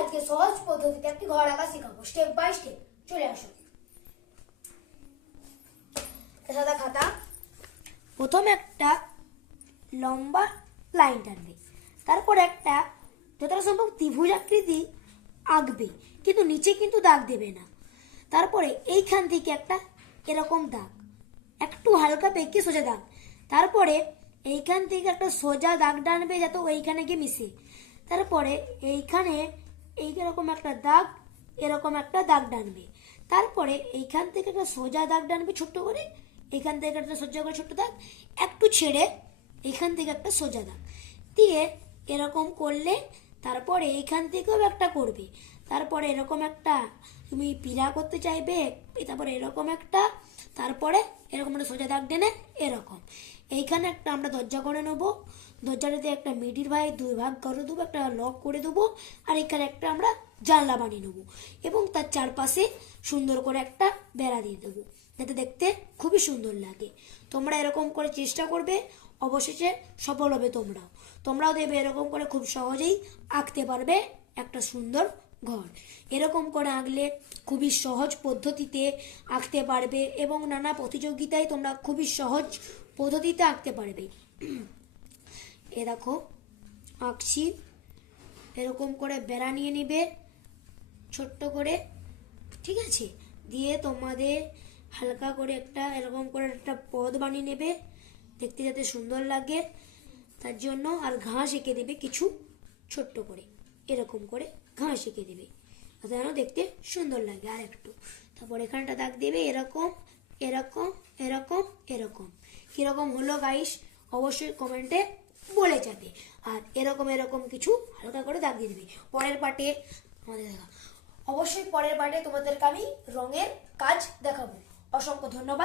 আজকে সহজ পদ্ধতিতে একটি ঘর আঁকা শেখাবো, স্টেপ বাই স্টেপ। চলে আসো। সাদা খাতা, প্রথমে একটা লম্বা লাইন টানবে, তারপর একটা যতটা সম্ভব ত্রিভুজ আকৃতি আঁকবে, কিন্তু নিচে কিন্তু দাগ দেবে না। তারপরে এইখান থেকে একটা এরকম দাগ, একটু হালকা বেঁকে সোজা দাগ, তারপরে এইখান থেকে একটা সোজা দাগ টানবে যাতে ওইখানে গিয়ে মিশে। তারপরে এইখানে এইরকম একটা দাগ, এরকম একটা দাগ টানবে, তারপরে এইখান থেকে একটা সোজা দাগ টানবে ছোট্ট করে, এখান থেকে একটা সোজা করে ছোট্ট দাগ, একটু ছেড়ে এখান থেকে একটা সোজা দাগ দিয়ে এরকম করলে, তারপরে এইখান থেকেও একটা করবে, তারপরে এরকম একটা তুমি পিরা করতে চাইবে, তারপরে এরকম একটা, তারপরে এরকম একটা সোজা দাগ টেনে এরকম এইখানে একটা আমরা দরজা করে নেবো। দরজাটাতে একটা মিডিল দুই ভাগ করে দেবো, একটা লক করে দেবো, আর এখানে একটা আমরা জানলা বানিয়ে নেবো এবং তার চারপাশে সুন্দর করে একটা বেড়া দিয়ে দেবো যাতে দেখতে খুবই সুন্দর লাগে। তোমরা এরকম করে চেষ্টা করবে, অবশেষে সফল হবে। তোমরাও দেবে এরকম করে খুব সহজেই আঁকতে পারবে একটা সুন্দর ঘর। এরকম করে আঁকলে খুবই সহজ পদ্ধতিতে আঁকতে পারবে এবং নানা প্রতিযোগিতায় তোমরা খুবই সহজ পদ্ধতিতে আঁকতে পারবে। এ দেখো আঁকছি, এরকম করে বেড়া নিয়ে নিবে ছোট্ট করে, ঠিক আছে? দিয়ে তোমাদের হালকা করে একটা এরকম করে একটা পথ বানিয়ে নেবে দেখতে যাতে সুন্দর লাগে তার জন্য। আর ঘাস এঁকে দেবে কিছু ছোট্ট করে, এরকম করে ঘাস এঁকে দেবে যেন দেখতে সুন্দর লাগে আর একটু। তারপর এখানটা দাগ দেবে এরকম এরকম এরকম এরকম। কিরকম হলো গাইস অবশ্যই কমেন্টে বলে যাবে। আর এরকম এরকম কিছু হালকা করে দাগ দিয়ে দেবে। পরের পার্টে আমাদের দেখা, অবশ্যই পরের পার্টে তোমাদেরকে আমি রঙের কাজ দেখাবো। অসংখ্য ধন্যবাদ।